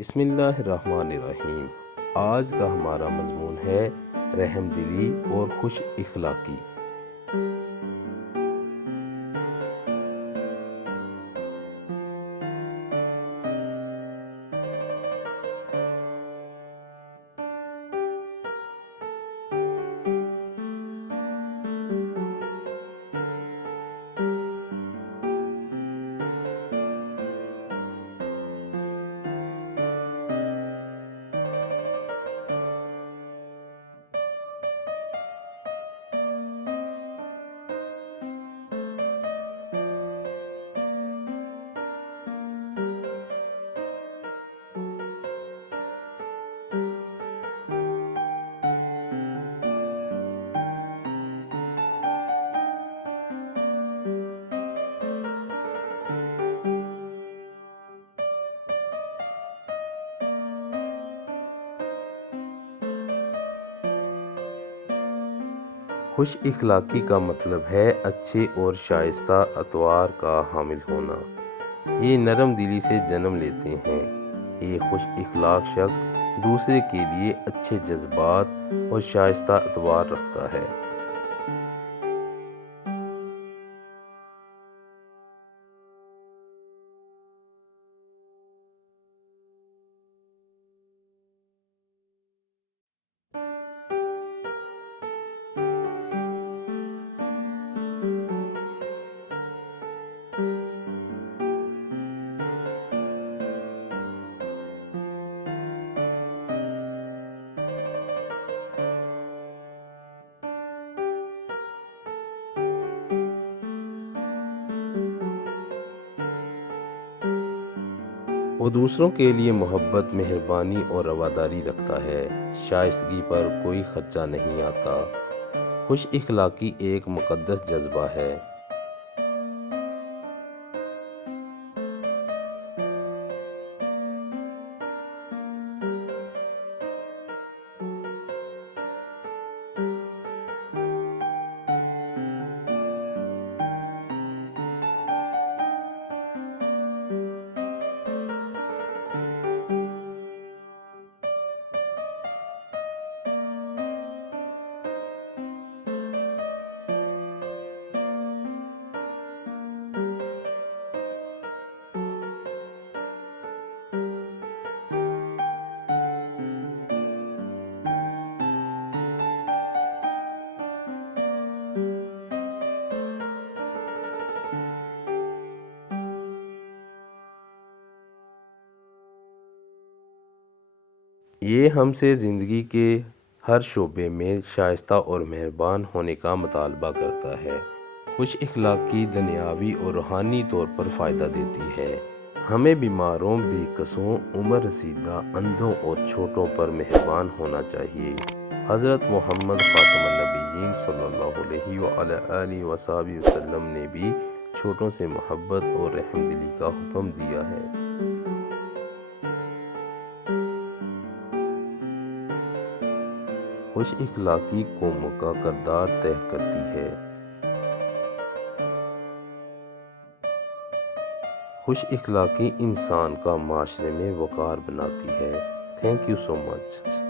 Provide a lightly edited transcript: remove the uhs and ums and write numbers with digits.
बिस्मिल्लाहिर्रहमानिर्रहीम। आज का हमारा मजमून है रहमदिली और खुश इखलाकी। खुश इखलाकी का मतलब है अच्छे और शाइस्ता अतवार का हामिल होना। ये नरम दिली से जन्म लेते हैं। एक खुश इखलाक शख्स दूसरे के लिए अच्छे जज्बात और शाइस्ता अतवार रखता है। वो दूसरों के लिए मोहब्बत, मेहरबानी और रवादारी रखता है। शाइस्तगी पर कोई खर्चा नहीं आता। खुश इखलाकी एक मुक़द्दस जज्बा है। ये हमसे ज़िंदगी के हर शोबे में शाइस्ता और मेहरबान होने का मुतालबा करता है। खुश इखलाकी दुनियावी और रूहानी तौर पर फ़ायदा देती है। हमें बीमारों, बेकसों, उम्र रसीदा, अंधों और छोटों पर मेहरबान होना चाहिए। हज़रत मोहम्मद ख़ातमुन नबिय्यीन सल्लल्लाहु अलैहि वसल्लम ने भी छोटों से मोहब्बत और रहमदिली का हुक्म दिया है। खुश इखलाकी कौमों का किरदार तय करती है। खुश इखलाकी इंसान का माशरे में वक़ार बनाती है। Thank you so much.